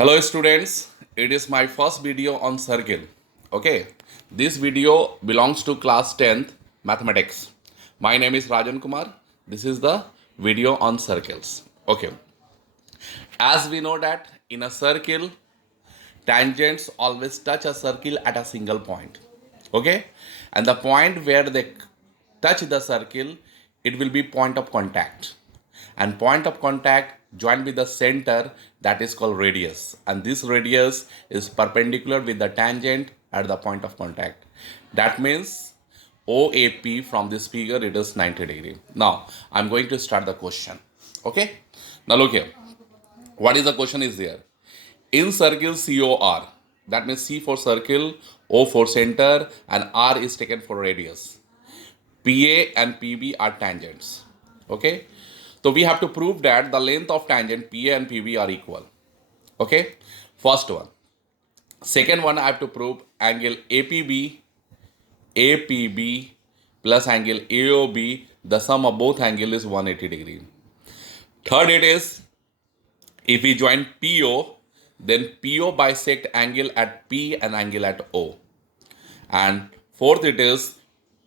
Hello students, it is my first video on circle. Okay, this video belongs to class 10th mathematics. My name is Rajan Kumar. This is the video on circles. Okay, as we know that in a circle, tangents always touch a circle at a single point. Okay, and the point where they touch the circle, it will be point of contact, and point of contact joined with the center, that is called radius, and this radius is perpendicular with the tangent at the point of contact. That means OAP from this figure, it is 90 degree. Now I'm going to start the question. Okay, now look here, what is the question is there. In circle COR, that means C for circle, O for center, and R is taken for radius. PA and PB are tangents. Okay, so we have to prove that the length of tangent PA and PB are equal. Okay, first one. Second one, I have to prove angle APB plus angle AOB, the sum of both angle is 180 degree. Third, it is if we join PO, then PO bisect angle at P and angle at O. And fourth, it is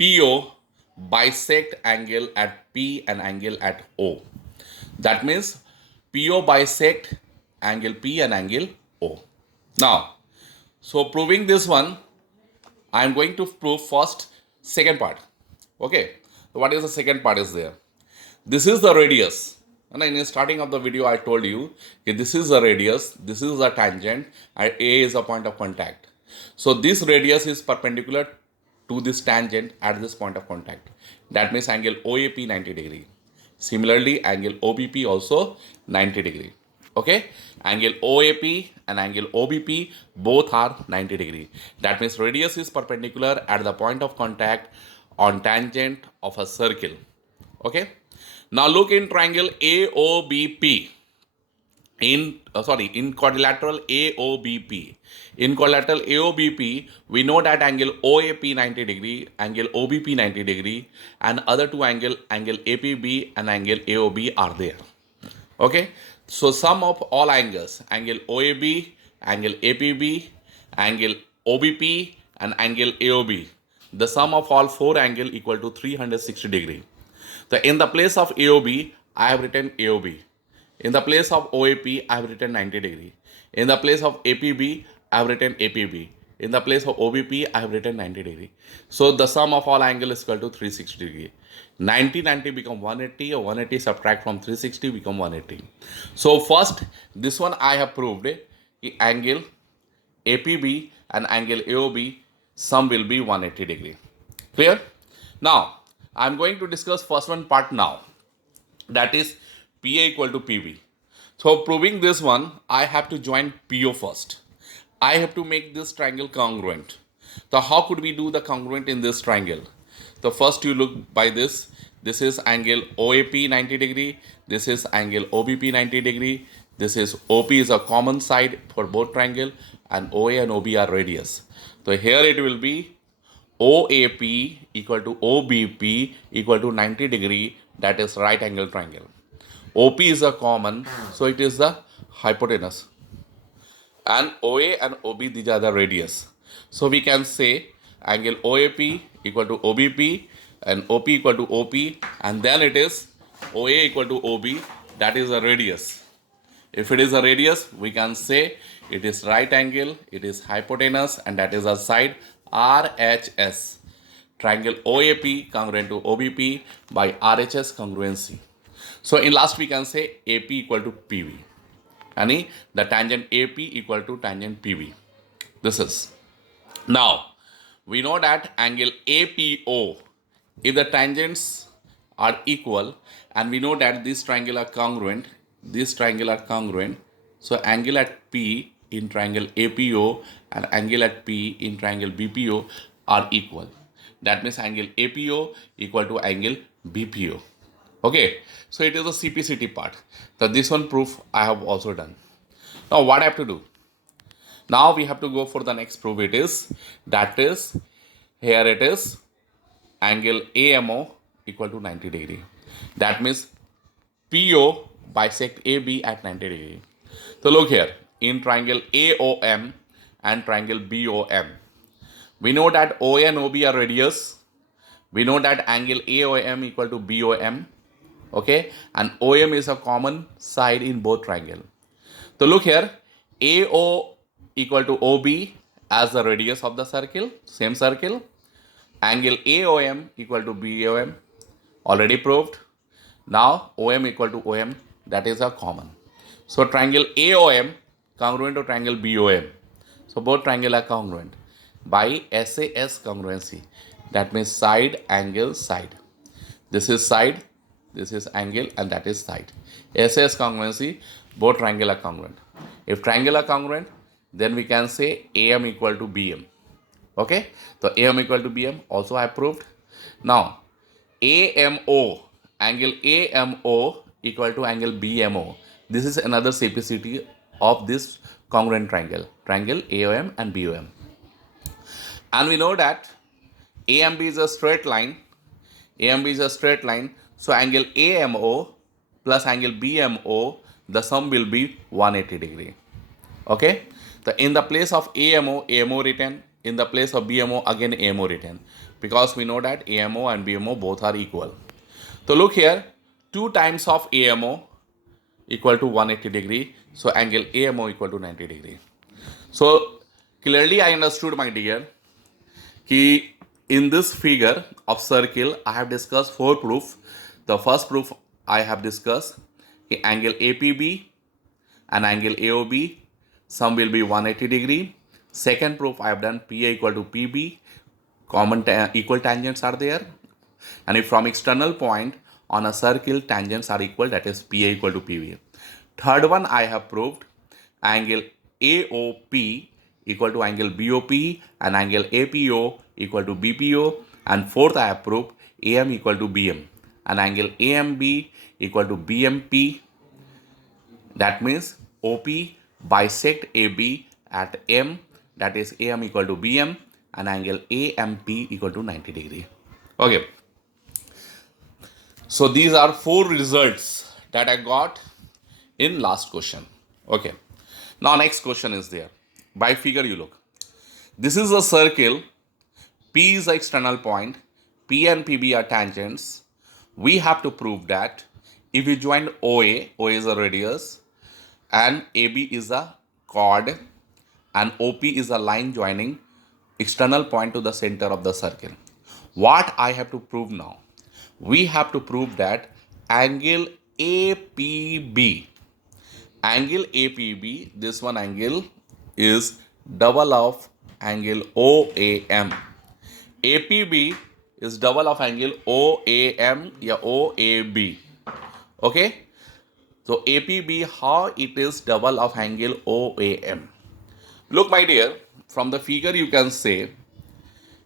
PO bisect angle at P and angle at O. That means PO bisect angle P and angle O. Now, so proving this one, I am going to prove first second part. Okay, so what is the second part is there. This is the radius. And in the starting of the video, I told you okay, this is the radius, this is the tangent, and A is a point of contact. So this radius is perpendicular to this tangent at this point of contact. That means angle OAP 90 degree. Similarly, angle OBP also 90 degree. Okay, angle OAP and angle OBP both are 90 degree. That means radius is perpendicular at the point of contact on tangent of a circle. Okay, now look in triangle AOBP. In quadrilateral AOBP. In quadrilateral AOBP, we know that angle OAP 90 degree, angle OBP 90 degree, and other two angle APB and angle AOB are there. Okay, so sum of all angles, angle OAB, angle APB, angle OBP, and angle AOB, the sum of all four angle equal to 360 degree. So in the place of AOB, I have written AOB. In the place of OAP, I have written 90 degree. In the place of APB, I have written APB. In the place of OBP, I have written 90 degree. So the sum of all angle is equal to 360 degree. 90 become 180, or 180 subtract from 360 become 180. So first, this one I have proved angle APB and angle AOB sum will be 180 degree. Clear? Now, I am going to discuss first one part now. That is PA equal to PB. So proving this one, I have to join PO first. I have to make this triangle congruent. So how could we do the congruent in this triangle? So first you look by this. This is angle OAP 90 degree. This is angle OBP 90 degree. This is OP is a common side for both triangle, and OA and OB are radius. So here it will be OAP equal to OBP equal to 90 degree, that is right angle triangle. OP is a common, so it is the hypotenuse. And OA and OB, these are the radius. So we can say angle OAP equal to OBP and OP equal to OP, and then it is OA equal to OB, that is a radius. If it is a radius, we can say it is right angle, it is hypotenuse, and that is a side RHS. Triangle OAP congruent to OBP by RHS congruency. So in last we can say AP equal to PB. And the tangent AP equal to tangent PB. This is. Now, we know that angle APO, if the tangents are equal, and we know that this triangle are congruent, so angle at P in triangle APO and angle at P in triangle BPO are equal. That means angle APO equal to angle BPO. Okay, so it is the CPCT part. So this one proof I have also done. Now what I have to do? Now we have to go for the next proof. It is, that is, here it is angle AMO equal to 90 degree. That means PO bisect AB at 90 degree. So look here, in triangle AOM and triangle BOM. We know that OA and OB are radius. We know that angle AOM equal to BOM. Okay, and OM is a common side in both triangle. So look here, AO equal to OB as the radius of the circle, same circle. Angle AOM equal to BOM, already proved. Now OM equal to OM, that is a common. So triangle AOM congruent to triangle BOM. So both triangle are congruent by SAS congruency. That means side, angle, side. This is side, this is angle, and that is side. SAS congruency, both triangle are congruent. If triangle are congruent, then we can say AM equal to BM. Okay, so AM equal to BM also I proved. Now AMO, angle AMO equal to angle BMO. This is another CPCT of this congruent triangle, triangle AOM and BOM. And we know that AMB is a straight line. AMB is a straight line. So angle AMO plus angle BMO, the sum will be 180 degree. Okay. So in the place of AMO, AMO written. In the place of BMO, again AMO written. Because we know that AMO and BMO both are equal. So look here, 2 times of AMO equal to 180 degree. So angle AMO equal to 90 degree. So clearly I understood, my dear, कि in this figure of circle I have discussed 4 proof. The first proof I have discussed कि angle APB and angle AOB sum will be 180 degree. Second proof I have done PA equal to PB, common equal tangents are there, and if from external point on a circle tangents are equal, that is PA equal to PB. Third one I have proved angle AOP equal to angle BOP and angle APO equal to BPO, and fourth I have proved AM equal to BM and angle AMB equal to BMP. That means OP bisect AB at M, that is AM equal to BM, and angle AMP equal to 90 degree. Okay. So these are 4 results that I got in last question. Okay. Now next question is there. By figure you look. This is a circle. P is the external point. P and PB are tangents. We have to prove that if we join OA, OA is a radius, and AB is a chord, and OP is a line joining external point to the center of the circle. What I have to prove now? We have to prove that angle APB, this one angle is double of angle OAM. APB is double of angle OAM or OAB. Okay. So APB, how it is double of angle OAM? Look, my dear, from the figure you can say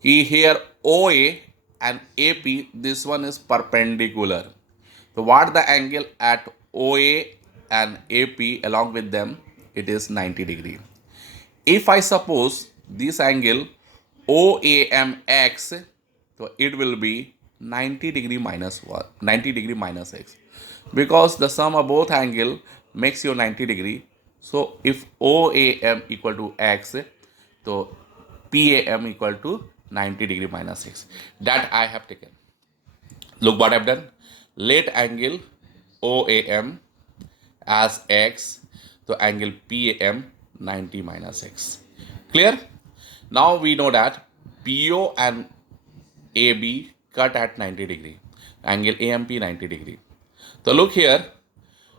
here OA and AP, this one is perpendicular. So what the angle at OA and AP along with them, it is 90 degree. If I suppose this angle OAMX, so it will be 90 degree minus 1, 90 degree minus x, because the sum of both angle makes you 90 degree. So if OAM equal to x, so PAM equal to 90 degree minus x. That I have taken. Look what I have done. Let angle OAM as x, so angle PAM 90 minus x. Clear? Now we know that PO and AB cut at 90 degree. Angle AMP 90 degree. So look here,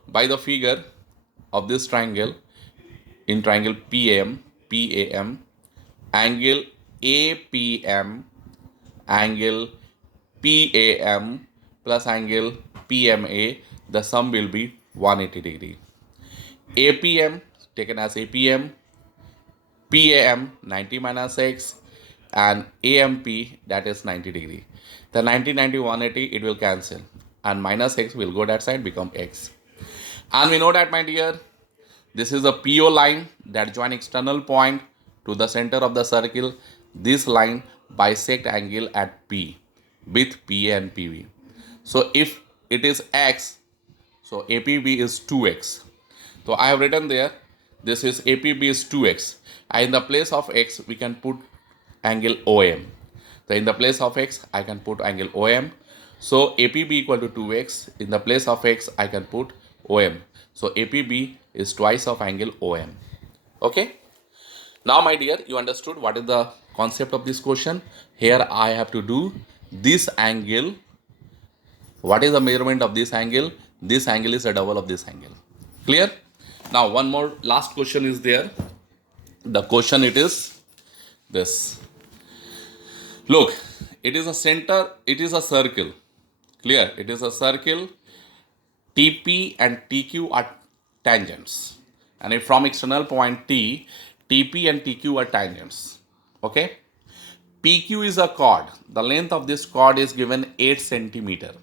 by the figure of this triangle, in triangle PAM, angle APM, angle PAM plus angle PMA, the sum will be 180 degree. APM taken as APM, PAM 90 minus x, and AMP, that is 90 degree. The 90, 90, 180, it will cancel, and minus x will go that side, become x. And we know that, my dear, this is a PO line that join external point to the center of the circle. This line bisect angle at P with PA and PB. So if it is x, so APB is 2x. So I have written there This is APB is 2x. And in the place of x, we can put angle OM. So in the place of x, I can put angle OM. So APB equal to 2x. In the place of x, I can put OM. So APB is twice of angle OM. Okay. Now, my dear, you understood what is the concept of this question. Here I have to do this angle. What is the measurement of this angle? This angle is a double of this angle. Clear? Now, one more last question is there. The question it is this. Look, it is a center, it is a circle. Clear? It is a circle. TP and TQ are tangents. And if from external point T, TP and TQ are tangents. Okay? PQ is a chord. The length of this chord is given 8 centimeter.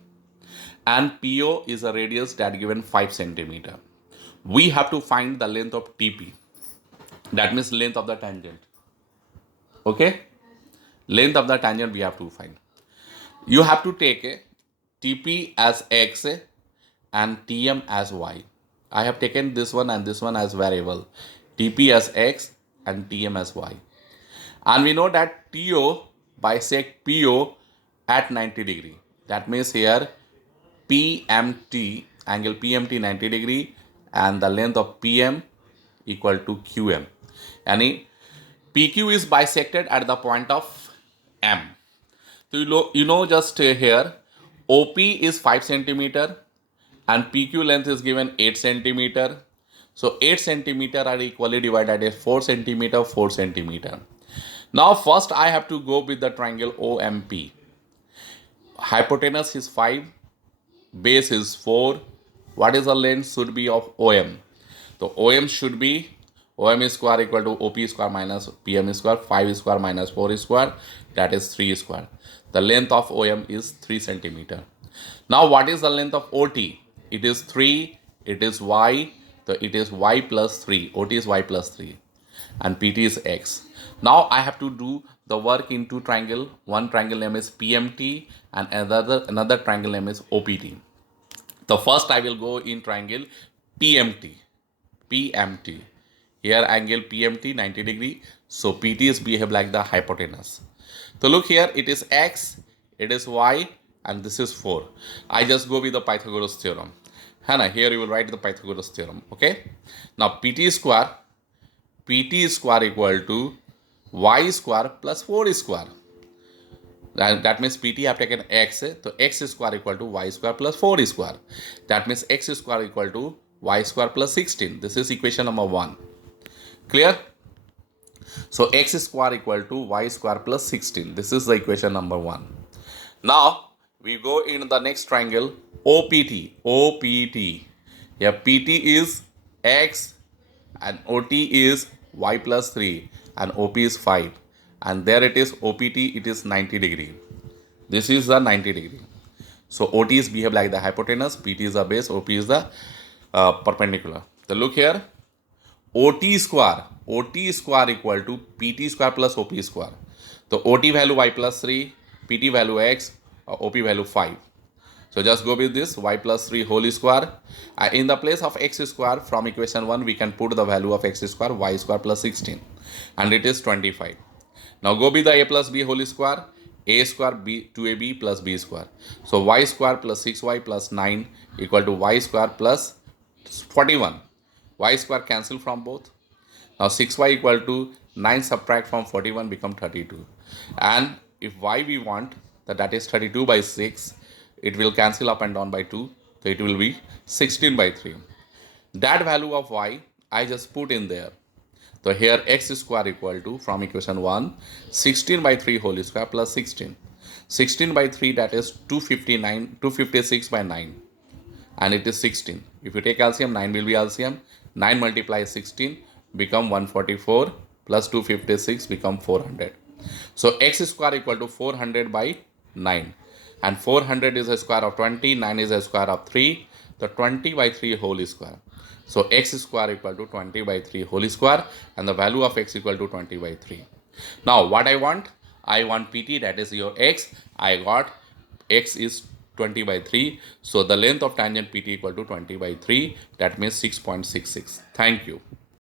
And PO is a radius that given 5 centimeter. We have to find the length of TP. That means length of the tangent. Okay? Length of the tangent we have to find. You have to take a TP as X and TM as Y. I have taken this one and this one as variable. TP as X and TM as Y. And we know that TO bisect PO at 90 degree. That means here PMT, angle PMT 90 degree, and the length of PM equal to QM. And PQ is bisected at the point of M. So you know just here OP is 5 centimeter and PQ length is given 8 centimeter. So 8 centimeter are equally divided as 4 centimeter, 4 centimeter. Now first I have to go with the triangle OMP. Hypotenuse is 5, base is 4. What is the length should be of OM? So OM should be OM square equal to OP square minus PM square, 5 square minus 4 square, that is 3 square. The length of OM is 3 centimeter. Now what is the length of OT? It is 3, it is Y, so it is Y plus 3. OT is Y plus 3 and PT is X. Now I have to do the work in two triangle. One triangle name is PMT and another triangle name is OPT. So first I will go in triangle PMT. PMT. Here angle PMT 90 degree. So PT is behave like the hypotenuse. So look here, it is X, it is Y, and this is 4. I just go with the Pythagoras theorem. Hannah, here you will write the Pythagoras theorem. Okay. Now PT square equal to Y square plus 4 square. That means PT have taken X, so X square equal to Y square plus 4 square. That means X square equal to Y square plus 16. This is equation number 1. Clear? So X square equal to Y square plus 16. This is the equation number 1. Now we go in the next triangle OPT. OPT. Here PT is X and OT is Y plus 3 and OP is 5. And there it is OPT, it is 90 degree. This is the 90 degree. So OT is behave like the hypotenuse, PT is the base, OP is the perpendicular. So look here, OT square equal to PT square plus OP square. So OT value Y plus 3, PT value X, OP value 5. So just go with this Y plus 3 whole square. In the place of X square from equation 1 we can put the value of X square Y square plus 16 and it is 25. Now go with the A plus B whole square. A square B 2AB plus B square. So Y square plus 6Y plus 9 equal to Y square plus 41. Y square cancel from both. Now 6Y equal to 9 subtract from 41 become 32. And if Y we want, that is 32 by 6, it will cancel up and down by 2. So it will be 16 by 3. That value of Y I just put in there. So here X square equal to from equation 1 16 by 3 whole square plus 16. 16 by 3 that is 256 by 9 and it is 16. If you take LCM, 9 will be LCM. 9 multiplies 16 become 144 plus 256 become 400. So X square equal to 400 by 9 and 400 is a square of 20, 9 is a square of 3, so 20 by 3 whole square. So X square equal to 20 by 3 whole square and the value of X equal to 20 by 3. Now what I want PT, that is your X. I got X is 20 by 3. So the length of tangent PT equal to 20 by 3. That means 6.66. Thank you.